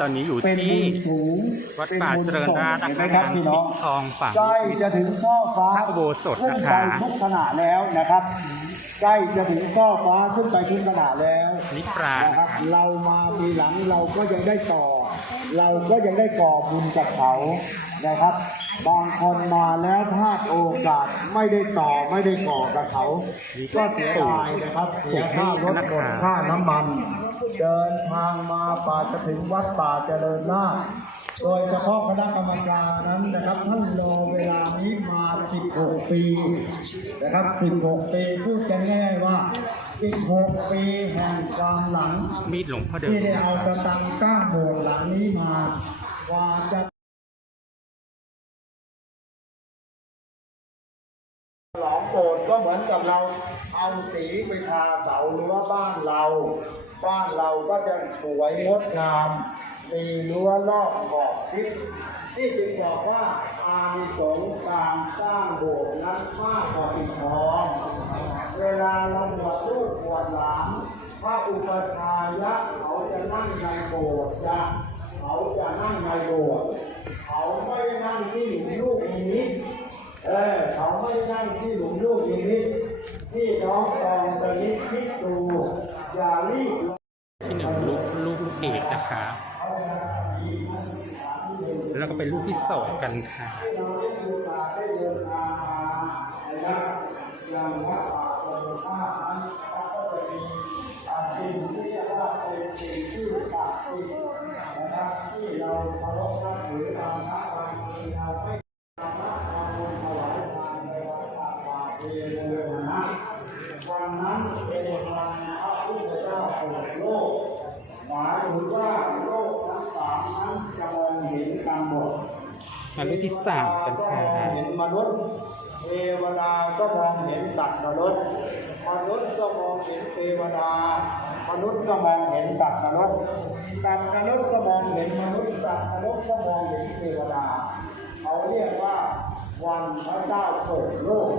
ตอนนี้อยู่เป็นที่บุญสูงวัดป่าเจริญราษฎร์เห็นไหมนะคครัรับบพี่น้องทองฝั่งใกล้จะถึงช่อฟ้าพระอุโบสถขึ้นนะไปคะทุกขณะแล้วนะครับใกล้จะถึงช่อฟ้าขึ้นไปทุกขณะแล้วนิปราณนะนะคครัรับบเรามาปีหลังเราก็ยังได้ต่อ เราก็ยังได้ก่อบุญกับเขานะครับบางคนมาแล้วพลาดโอกาสไม่ได้ต่อไม่ได้ก่อกับเขา ก็เสียดายนะครับเสียค่ารถหมดค่าน้ำมัน เดินทางมาป่าจะถึงวัดป่าเจริญราษฎร์โดยเฉพาะคณะกรรมการนั้นนะครับท่านรอเวลานี้มา 16 ปีนะครับ 16 ปีพูดกันง่ายๆว่า 16 ปีแห่งความหลังมีหลวงพ่อเดิมที่ได้เอารับกระตังก้าโบสหลังนี้มาว่าจะหลอมโบสก็เหมือนกับเราเอาสีไปทาเสารั้วบ้านเรา บ้านเราก็จะสวยงดงามมีรั้วรอบขอบทิศที่จึงบอกว่าอานิสงส์การสร้างโบสถ์นั้นมากกว่าปิทองเวลาเราบวชลูกบวชหลานพระอุปชายะเขาจะนั่งในโบสถ์จะเขาจะนั่งในโบสถ์เขาไม่นั่งที่หลุมลูกนี้เออเขาไม่นั่งที่หลุมลูกนี้ที่น้องกองตอนนี้คิดดู ที่หนึ่งลูกลูกลูกเอกนะคะ แล้วก็เป็นลูกที่สองกันค่ะอย่างว่าป่าโลภะนั้นเขา นะวันนั้นเป็นวันพระพุทธเจ้าเปิดโลก หมายถึงว่าโลกทั้งสามนั้นจะมองเห็นกันหมดมาลูกที่สามกันค่ะเห็นมนุษย์เทวดาก็มองเห็นสัตว์มนุษย์มนุษย์ก็มองเห็นเทวดามนุษย์ก็มองเห็นสัตว์มนุษย์สัตว์มนุษย์ก็มองเห็นมนุษย์สัตว์มนุษย์ก็มองเห็นเทวดาเขาเรียกว่าวันพระเจ้าเปิดโลก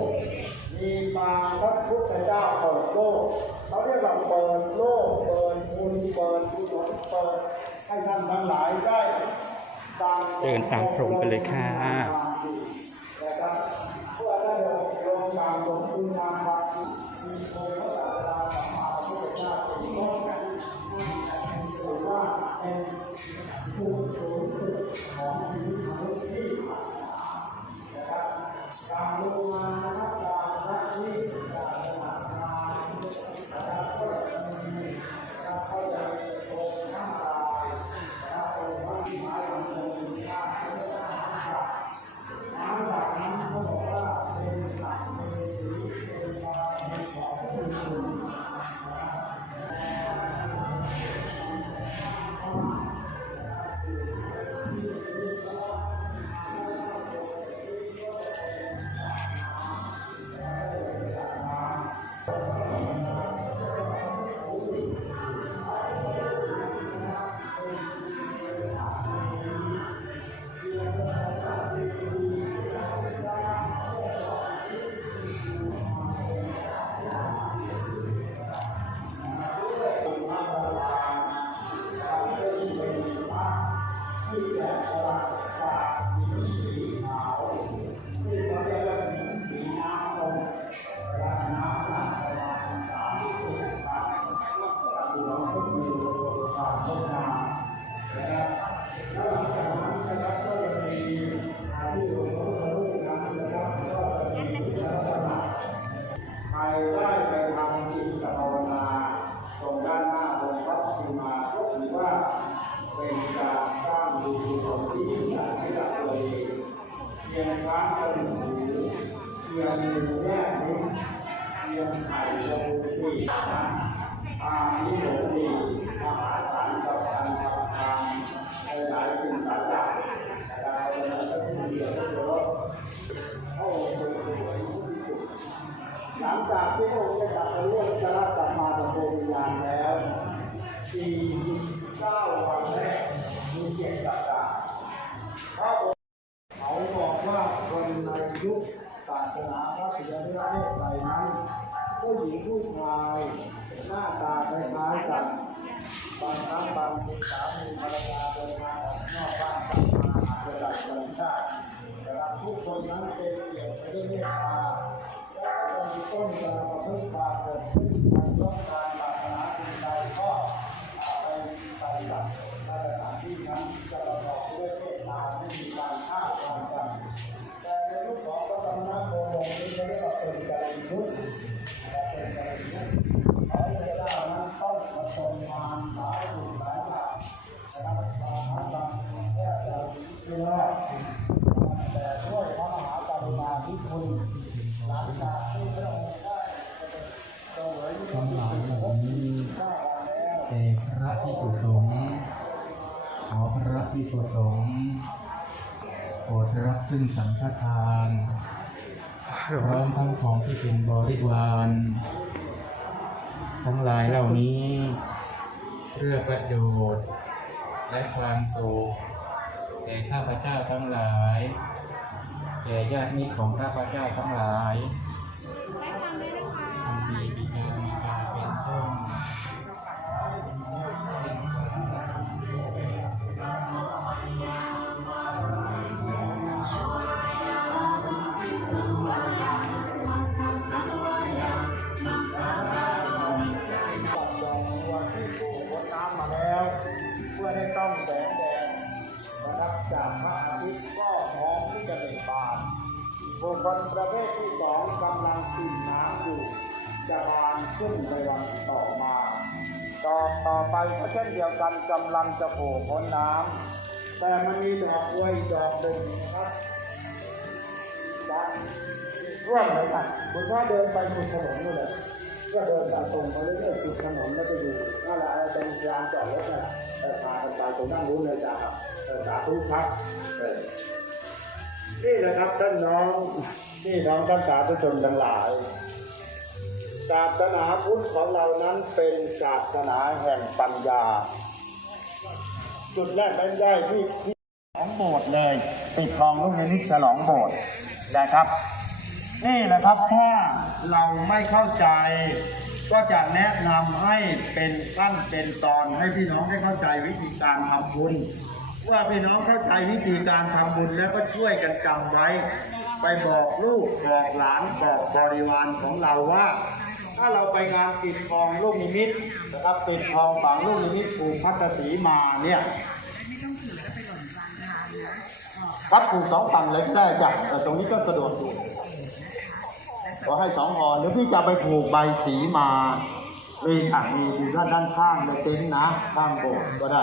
มาพระพุทธเจ้าเปิดโลกเขาเรียกว่าเปิดโลกเปิดบุญเปิดกุศลเปิดให้ท่านทั้งหลายได้ตามเดินตามพรหมไปเลยค่ะนะครับเพื่อได้ลงตามสมคุณงามความดีมีโพธิสัตว์ราสัมมาพุทธเจ้าเป็นต้นถือว่าเป็นผู้สูงสุดของชีวิต หลังจากที่พระองค์ได้ตรัสเรื่องจะรับกลับมาจากโลกวิญญาณแล้ว49วันแรกมีเจ็ดสัปดาห์พระองค์ ผู้หญิงผู้ชาย หน้าตาคล้ายกันบางครั้งบางทีสามีภรรยาเดินมาจากนอกบ้านกลับมาอาจจะดับกันได้แต่ทุกคนนั้นเป็นเกี่ยวไม่ได้เมตตาและมีต้นกระประพฤติความเกิดขึ้นการร้องการปรารถนาเป็นใจก็ไปใส่หลักในสถานที่นั้นจะประกอบด้วยเพศตาไม่มีการฆ่าตอนกันแต่ในรูปของพระธรรมโมงนี้เรียกว่าเป็นการมุข รับซึ่งสังฆทานพร้อมทั้งของที่เป็นบริวารทั้งหลายเหล่านี้เพื่อประโยชน์และความสุขแก่ข้าพเจ้าทั้งหลายแก่ญาติมิตรของข้าพเจ้าทั้งหลาย แสงแดดนะครับจากพระอาทิตย์ก็พร้อมที่จะเบ่งบานบุคคลประเภทที่สองกำลังกินน้ำอยู่จะบานขึ้นในวันต่อมาต่อต่อไปก็เช่นเดียวกันกำลังจะโผล่พ้นน้ำแต่มันมีดอกบัวอีกดอกหนึ่งนะครับด้านร่วมเลยครับคุณพ่อเดินไปสุดถนนนู่นเลย ก็เดินตามตรงไปเรื่อยๆสุดถนนแล้วไปดูนั่นแหละไอ้ตรงลานจอดรถน่ะเออพากันไปตรงด้านนู้นเลยจ้ะครับเออสาธุครับเออนี่แหละครับท่านน้องนี่น้องท่านสาธุชนทั้งหลายศาสนาพุทธของเรานั้นเป็นศาสนาแห่งปัญญา จุดแรกเป็นได้ที่ที่ของโบสถ์เลยปิดทองลูกนิมิตฉลองโบสถ์นะครับ นี่แหละครับถ้าเราไม่เข้าใจ ก็จะแนะนำให้เป็นขั้นเป็นตอนให้พี่น้องได้เข้าใจวิธีการทำบุญว่าพี่น้องเข้าใจวิธีการทำบุญแล้วก็ช่วยกันจำไว้ ไปบอกลูกบอกหลานบอกบริวารของเราว่า ถ้าเราไปงานปิดทองลูกนิมิตนะครับปิดทองฝังลูกนิมิตผูกพัตสีมาเนี่ยครับผูกสองฝั่งเลยก็ได้จ้ะแต่ตรงนี้ก็สะดวกอยู่ ขอให้สองห่อหรือพี่จะไปผูกใบสีมามีอะมีอยู่ด้านด้านข้างในเต็นท์นะข้างโบสถ์ก็ได้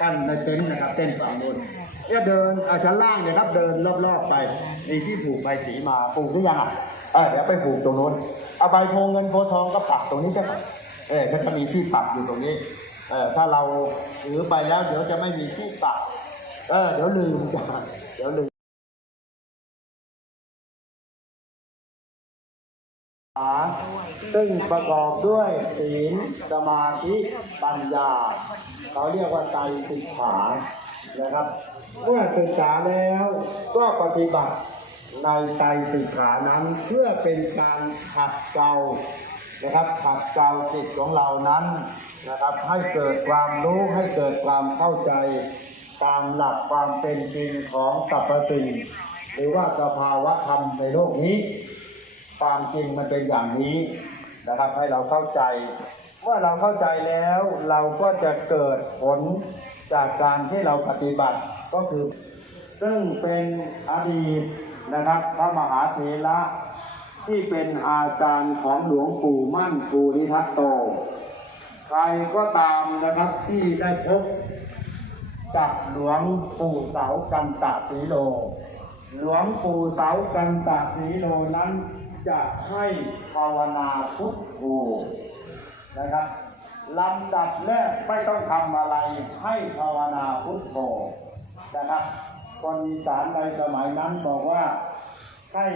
ด้านในเต็นท์นะครับเต็นท์ฝั่งบนเนี่ยเดินอะชั้นล่างเนี่ยครับเดินรอบๆไปมีที่ผูกใบสีมาผูกหรือยังอะเออเดี๋ยวไปผูกตรงนู้นเอาใบโพเงินโพทองก็ปักตรงนี้ใช่ไหมเออก็จะมีที่ปักอยู่ตรงนี้เออถ้าเราถือไปแล้วเดี๋ยวจะไม่มีที่ปักเออเดี๋ยวลืมจ้ะเดี๋ยวลืม ซึ่งประกอบด้วยศีลสมาธิปัญญา เขาเรียกว่าใจสิกขานะครับ เมื่อศึกษาแล้วก็ปฏิบัติในใจสิกขานั้นเพื่อเป็นการขัดเกลานะครับขัดเกลาจิตของเรานั้นนะครับ ให้เกิดความรู้ให้เกิดความเข้าใจตามหลักความเป็นจริงของสรรพสิ่งหรือว่าสภาวะธรรมในโลกนี้ ความจริงมันเป็นอย่างนี้นะครับ ให้เราเข้าใจ เมื่อเราเข้าใจแล้วเราก็จะเกิดผลจากการที่เราปฏิบัติก็คือ ซึ่งเป็นอดีตนะครับ พระมหาเถระที่เป็นอาจารย์ของหลวงปู่มั่นภูริทัตโต ใครก็ตามนะครับที่ได้พบกับหลวงปู่เสากันตะสีโล หลวงปู่เสากันตะสีโลนั้น จะให้ภาวนาพุทโธนะครับลำดับแรกไม่ต้องทำอะไรให้ภาวนาพุทโธนะครับคนอีสานในสมัยนั้นบอกว่าให้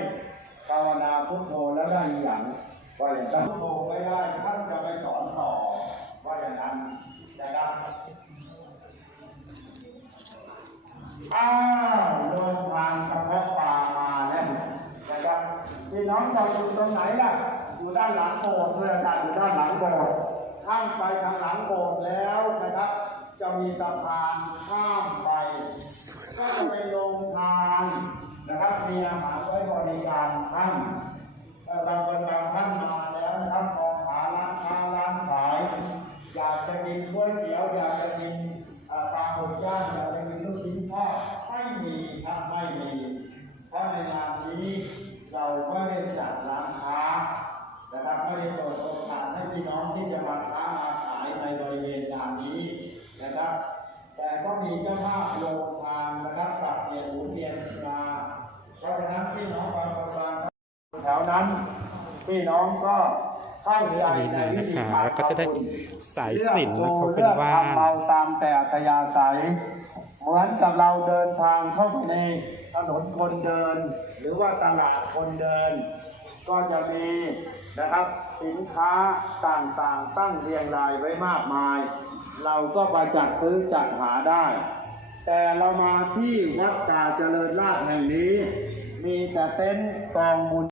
ภาวนาพุทโธแล้วได้อย่างว่าอย่างนั้นพุทโธไม่ได้ท่านจะไปสอนต่อว่าอย่างนั้นนะครับ อ้าวเดินทางกระเพาะปลามาแล้วนะครับ พี่น้องเราอยู่ตรงไหนล่ะอยู่ด้านหลังโบสถ์เลยอาจารย์อยู่ด้านหลังโบสถ์ข้ามไปทางหลังโบสถ์แล้วนะครับ จะมีสะพานข้ามไปก็จะเป็นโรงทานนะครับ มีอาหารไว้บริการท่านเอ่อบางคนบางท่านมาแล้วนะครับมองหาร้านค้าร้านขาย อยากจะกินก๋วยเตี๋ยวอยากจะกินปลาหมึกย่างอยากจะไม่ นะครับไม่ได้เปิดโอกาสให้พี่น้องที่จะมาค้ามาขายในบริเวณงานนี้นะครับ แต่ก็มีเจ้าภาพโรงทานนะครับสับเปลี่ยนหมุนเวียนมาเพราะฉะนั้นพี่น้องบางประการแถวนั้นพี่น้องก็เข้าใจในวิธีการแล้วก็จะได้สายสินนะเขาเป็นว่าเราตามแต่อัธยาศัยเหมือนกับเราเดินทางเข้าไปในถนนคนเดิน หรือว่าตลาดคนเดิน ก็จะมีนะครับสินค้าต่างๆ ตั้งเรียงรายไว้มากมาย เราก็ไปจัดซื้อจัดหาได้ แต่เรามาที่วัดกาเจริญราษฎร์แห่งนี้ มีแต่เต็นท์กองบุญ